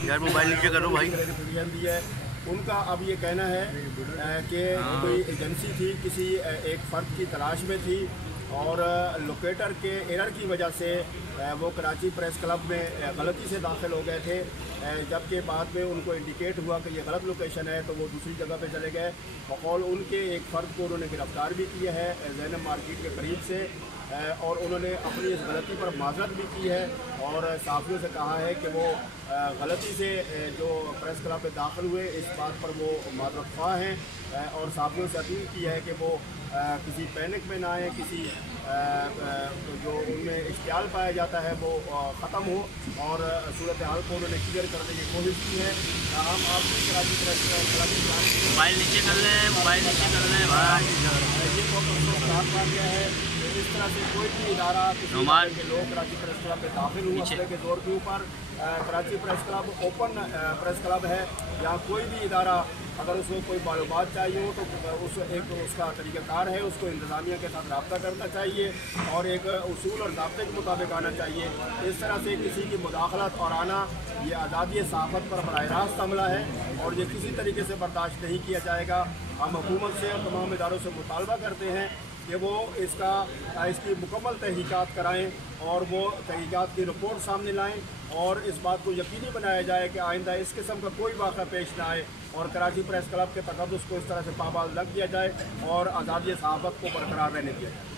यार मोबाइल नीचे करो भाई। पिटीशन दी है। उनका अब ये कहना है कि कोई एजेंसी थी, किसी एक फ़र्द की तलाश में थी और लोकेटर के एरर की वजह से वो कराची प्रेस क्लब में गलती से दाखिल हो गए थे, जबकि बाद में उनको इंडिकेट हुआ कि ये गलत लोकेशन है तो वो दूसरी जगह पे चले गए। बकौल उनके एक फ़र्द को उन्होंने गिरफ़्तार भी किया है ज़ैनब मार्केट के करीब से, और उन्होंने अपनी इस गलती पर माज़रत भी की है और साफ़ियों से कहा है कि वो गलती से जो प्रेस क्लब में दाखिल हुए इस बात पर वो माज़रत ख़्वाह हैं, और साफ़ियों से अपील की है कि वो किसी पैनिक में ना आए, किसी जो उनमें इश्तियाल पाया जाता है वो ख़त्म हो, और सूरत हाल को उन्होंने क्लियर करने की कोशिश की है। हम आपकी कराची प्रेस क्लब मोबाइल नीचे कर लें, मोबाइल नीचे कर लें भाई। ये तो कहा गया है कि इस तरह से कोई भी इदारा किसी के लोग कराची प्रेस क्लब में दाखिल हुए हफ्ते के दौर के ऊपर, Karachi press club open press club है, यहाँ कोई भी इदारा अगर उसको कोई मालूमात चाहिए हो तो उसका तरीक़ाकार है, उसको इंतज़ामिया के साथ रब्ता करना चाहिए और एक उसूल और ज़ाब्ते के मुताबिक आना चाहिए। इस तरह से किसी की मुदाखलत और आना ये आज़ादी सहाफ़त पर बराह रास्त हमला है और ये किसी तरीके से बर्दाश्त नहीं किया जाएगा। हम हुकूमत से और तमाम इदारों से मुतालबा करते हैं कि वो इसकी मुकम्मल तहक़ीक़ात कराएँ और वो तहक़ीक़ात की रिपोर्ट सामने लाएँ और इस बात को यकीनी बनाया जाए कि आइंदा इस किस्म का कोई वाक़ा पेश ना आए और कराची प्रेस क्लब के तक़द्दुस को इस तरह से पाबंद लग दिया जाए और आज़ादी सहाफ़त को बरकरार रहने दिया जाए।